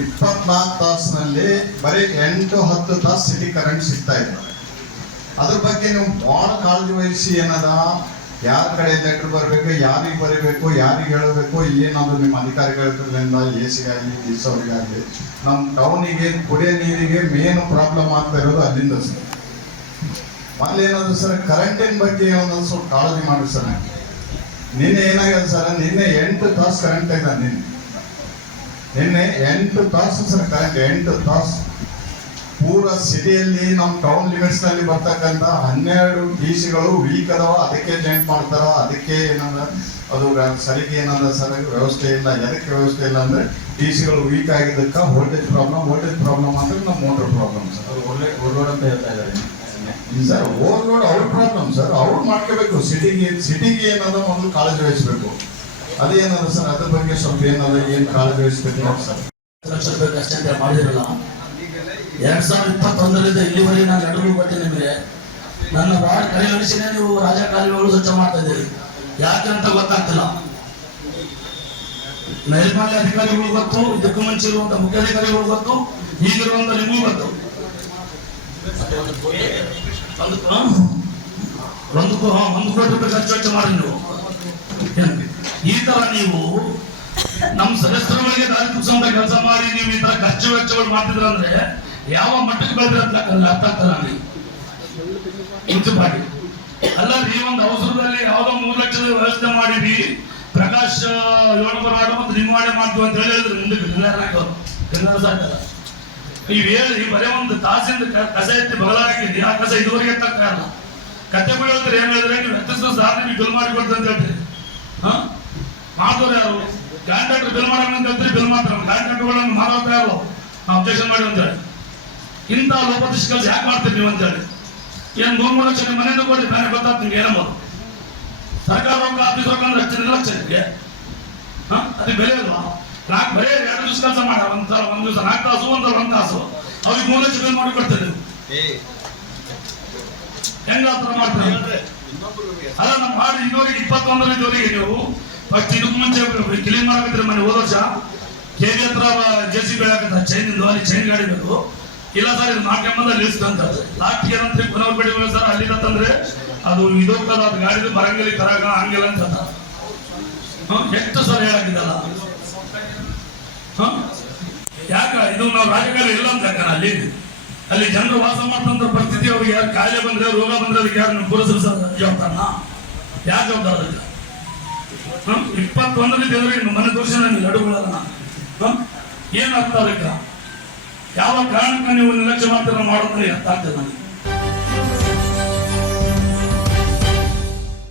24 ತಾಸಿನಲ್ಲಿ ಬರೀ 8-10 ತಾಸು city current ಸಿಗ್ತಾ ಇದ್ದಾರೆ. ಅದ್ರ ಬಗ್ಗೆ ನೀವು ಭಾಳ ಕಾಳಜಿ ವಹಿಸಿ ಏನದ ಯಾರ ಕಡೆ ಲೆಟರ್ ಬರಬೇಕು, ಯಾರಿಗೆ ಬರೀಬೇಕು, ಯಾರಿಗೆ ಹೇಳಬೇಕು, ಏನಾದ್ರು ನಿಮ್ಮ ಅಧಿಕಾರಿಗಳಿಂದ AC ಆಗಲಿ DIS ಅವರಿಗಾಗಲಿ ನಮ್ಮ ಟೌನಿಗೆ ಕುಡಿಯೋ ನೀರಿಗೆ ಮೇನ್ ಪ್ರಾಬ್ಲಮ್ ಆಗ್ತಾ ಇರೋದು ಅಲ್ಲಿಂದ ಸರ್. ಮೊದಲು ಏನಾದ್ರು ಸರ್ ಕರೆಂಟಿನ ಬಗ್ಗೆ ಒಂದೊಂದು ಸ್ವಲ್ಪ ಕಾಳಜಿ ಮಾಡಿ ಸರ್. ನಿನ್ನೆ ಏನಾಗಿದೆ ಸರ್, ನಿನ್ನೆ 8 ತಾಸು ಕರೆಂಟ್ ಇದೆ. ನಿನ್ನೆ 8 ತಾಸು ಸರ್ ಕರೆಂಟ್, 8 ತಾಸು ಪೂರ ಸಿಟಿಯಲ್ಲಿ ನಮ್ಮ ಟೌನ್ ಲಿಮಿಟ್ಸ್ ನಲ್ಲಿ ಬರ್ತಕ್ಕಂಥ 12 TCಗಳು ವೀಕ್ ಅದಾವ. ಅದಕ್ಕೆ ಜಾಯಿಂಟ್ ಮಾಡ್ತಾರ, ಅದಕ್ಕೆ ಏನಂದ್ರೆ ಅದು ಸರಿಗೆ ಏನಂದ್ರೆ ಸರ್ ವ್ಯವಸ್ಥೆ ಇಲ್ಲ. ಎದಕ್ಕೆ ವ್ಯವಸ್ಥೆ ಇಲ್ಲ ಅಂದ್ರೆ TCಗಳು ವೀಕ್ ಆಗಿದ್ದಕ್ಕೆ ವೋಲ್ಟೇಜ್ ಪ್ರಾಬ್ಲಮ್ ಅಂದ್ರೆ ನಮ್ಮ ಮೋಟರ್ ಪ್ರಾಬ್ಲಮ್ ಸರ್. ಓವರ್ಲೋಡ್ ಅಂತ ಹೇಳ್ತಾ ಇದ್ದಾರೆ ಸರ್. ಓವರ್ಲೋಡ್ ಅವ್ರ ಪ್ರಾಬ್ಲಮ್ ಸರ್, ಅವ್ರು ಮಾಡ್ಕೋಬೇಕು. ಸಿಟಿಗೆ ಏನದ ಒಂದು ಕಾಳಜಿ ವಹಿಸ್ಬೇಕು. ಅದೇನದ ಸರ್, ಅದ್ರ ಬಗ್ಗೆ ಸ್ವಲ್ಪ ಏನದ ಏನ್ ಕಾಳಜಿ ವಹಿಸ್ಬೇಕು ನೋಡಿ ಸರ್. ಲಕ್ಷ ರೂಪಾಯಿ ಅಷ್ಟೇ ಮಾಡಿದಿರಲ್ಲ. 2021ರಿಂದ ಇಲ್ಲಿವರೆಗೆ ನಾನು ನಡುವೆ ಕೊಟ್ಟೆ ನಿಮಗೆ. ನನ್ನ ವಾರ್ಡ್ ಕಡೆಗಣಿಸಿನೇ ನೀವು ರಾಜಕಾಲುವೆಗಳು ಸ್ವಚ್ಛ ಮಾಡ್ತಾ ಇದ್ದೀರಿ. ಯಾಕೆ ಅಂತ ಗೊತ್ತಾಗ್ತಿಲ್ಲ. ನೈರ್ಮಲ್ಯ ಅಧಿಕಾರಿಗಳು ಗೊತ್ತು, ಇದಕ್ಕೂ ಮುಂಚೆ ಇರುವಂತ ಮುಖ್ಯಾಧಿಕಾರಿಗಳು ಗೊತ್ತು, ಈಗಿರುವಂತ ನಿಮಗೂ ಗೊತ್ತು. 1 ಕೋಟಿ ರೂಪಾಯಿ ಖರ್ಚು ವೆಚ್ಚ ಮಾಡಿ ನೀವು. ಈ ತರ ನೀವು ನಮ್ಮ ಸದಸ್ಯರುಗಳಿಗೆ ದಾರಿ ತಪ್ಪಿಸುವಂತ ಕೆಲಸ ಮಾಡಿ ನೀವು ಈ ತರ ಖರ್ಚು ವೆಚ್ಚಗಳು ಮಾಡ್ತಿದ್ರ ಅಂದ್ರೆ ಯಾವ ಮಟ್ಟಕ್ಕೆ ಬೆಳೆದಿರಂತ ಅರ್ಥ ಆಗ್ತಲ್ಲ ನನಗೆ. ಮುನ್ಸಿಪಾಲಿಟಿ ಅಲ್ಲ ರೀ, ಒಂದು ಅವಸರದಲ್ಲಿ ಯಾವ್ದೋ 3 ಲಕ್ಷದ ವ್ಯವಸ್ಥೆ ಮಾಡಿದ್ವಿ, ಪ್ರಕಾಶ್ 7 ವಾರ್ಡ್ ಮತ್ತು ನಿಮ್ಮ ವಾರ್ಡ್ ಮಾಡ್ತೀವಿ ಅಂತ ಹೇಳಿದ್ರೆ ಮುಂದಕ್ಕೆ ಸಾಕಲ್ಲ. ನೀವು ಹೇಳಿ ಬರೀ ಒಂದು ತಾಸಿಂದ ಕಸ ಎತ್ತಿ ಬದಲಾಗಿದೆ. ಆ ಕಸ ಇದುವರೆಗೆ ಎತ್ತಕ್ಕಾಗಲ್ಲ. ಕತೆ ಬೀಳೋದ್ರೆ ಏನ್ ಹೇಳಿದ್ರೆ ನೀವು ಎತ್ತಿಸೋ ಸಾಧ್ಯ ನೀವು ಬಿಲ್ ಮಾಡಿ ಕೊಡ್ತೀವಿ ಅಂತ ಹೇಳ್ತೀರಿ. ಮಾಡ್ದವ್ರು ಯಾರು? ಕಾಂಟ್ರಾಕ್ಟರ್ ಬಿಲ್ ಮಾಡೋಣ ಅಂತ ಹೇಳ್ತೀರಿ, ಬಿಲ್ ಮಾಡ್ತಾರೆ. ಕಾಂಟ್ರಾಕ್ಟರ್ಗಳನ್ನು ಮಾರಾಟ ಯಾರು ಅಬ್ಜೆಕ್ಷನ್ ಮಾಡಿ ಅಂತ ಹೇಳಿ. ಇಂಥ ಲೋಪದೃಷ್ಟಿ ಕೆಲಸ ಯಾಕೆ ಮಾಡ್ತೀರಿ ನೀವು ಅಂತ ಹೇಳಿ. ಏನ್ 3 ಲಕ್ಷ ಮನೆಯಿಂದ ಕೊಡ್ರಿ, ಬೇರೆ ಗೊತ್ತಾಗ್ತದೆ ನಿಮ್ಗೆ ಏನಂಬೋದು. ಸರ್ಕಾರ ರೊಕ್ಕ ಆಫೀಸ್ ರೊಕ್ಕ ಅಂದ್ರೆ 2 ಲಕ್ಷ ನಿಮಗೆ. ಅದಕ್ಕೆ ಬೆಲೆ ಅಲ್ವಾ? ಬರೇ 2 ದಿವಸ ಕೆಲಸ ಮಾಡ, ಒಂದ್ ದಿವಸ 4 ತಾಸು, 1 ತಾಸು, ಅವ್ರಿಗೆ 3 ಲಕ್ಷ ಬಿಲ್ ಮಾಡಿ ಕೊಡ್ತೇವೆ. ಹೆಂಗ ಹತ್ರ ಮಾಡ್ತಾರೆ ಅಲ್ಲ. ನಮ್ಮ ಮಾಡಿ ಇದುವರೆಗೆ 21ರಲ್ಲಿ ಇದುವರೆಗೆ ನೀವು ಫಸ್ಟ್ ಇದಕ್ಕೆ ಮುಂಚೆ ಕ್ಲೀನ್ ಮಾಡಬೇಕಿದ್ರೆ ಮನೆ ಹೋದ ವರ್ಷ KV ಹತ್ರ JCB ಹಾಕತ್ತ ಚೈನಿಂದು, ಅಲ್ಲಿ ಚೈನ್ ಗಾಡಿ ಬೇಕು. ಇಲ್ಲ ಸರ್ ಇದು ಮಾಡ್ಕೊಂಬಂದ ನಿಲ್ಸ್ಕಂತ ಲಾಸ್ಟ್ ಏನಂದ್ರೆ ಪುನರ್ಬೇಡಿ ಸರ್ ಅಲ್ಲಿಂದ ತಂದ್ರೆ ಅದು ಇದೋಗ್ತದ, ಅದು ಗಾಡಿದು ಬರಂಗಿಲ್ಲ ತರಾಗ ಹಂಗಿಲ್ಲ ಅಂತ ಎಷ್ಟು ಸರ್ ಹೇಳಾಕಿದ್ದಲ್ಲ. ಯಾಕ ಇದು ನಾವು ರಾಜಕಾರಣ ಇಲ್ಲ ಅಂತ ಯಾಕಂದ್ರೆ ಅಲ್ಲಿ ಜನರು ವಾಸ ಮಾಡ್ತಂತ ಪರಿಸ್ಥಿತಿ, ಅವ್ರಿಗೆ ಯಾರು ಕಾಯಿಲೆ ಬಂದ್ರೆ ರೋಗ ಬಂದ್ರೆ ಅದಕ್ಕೆ ಯಾರು ಪುರಸಭೆ ಜವಾಬ್ದಾರನ? ಯಾರು ಜವಾಬ್ದಾರ ಅದಕ್ಕೆ? 21ರಲ್ಲಿ ದೇವರಿಗೆ ಮನೆ ತೋರಿಸಿ ನನಗೆ ಲಡುಗಳನ್ನ ಏನ್ ಅರ್ಥ ಅದಕ್ಕೆ? ಯಾವ ಕಾರಣಕ್ಕೆ ನೀವು ನಿರ್ಲಕ್ಷ್ಯ ಮಾಡ್ತೀರ ಮಾಡೋದ್ರೆ ಅರ್ಥ ಆಗ್ತದೆ ನನಗೆ.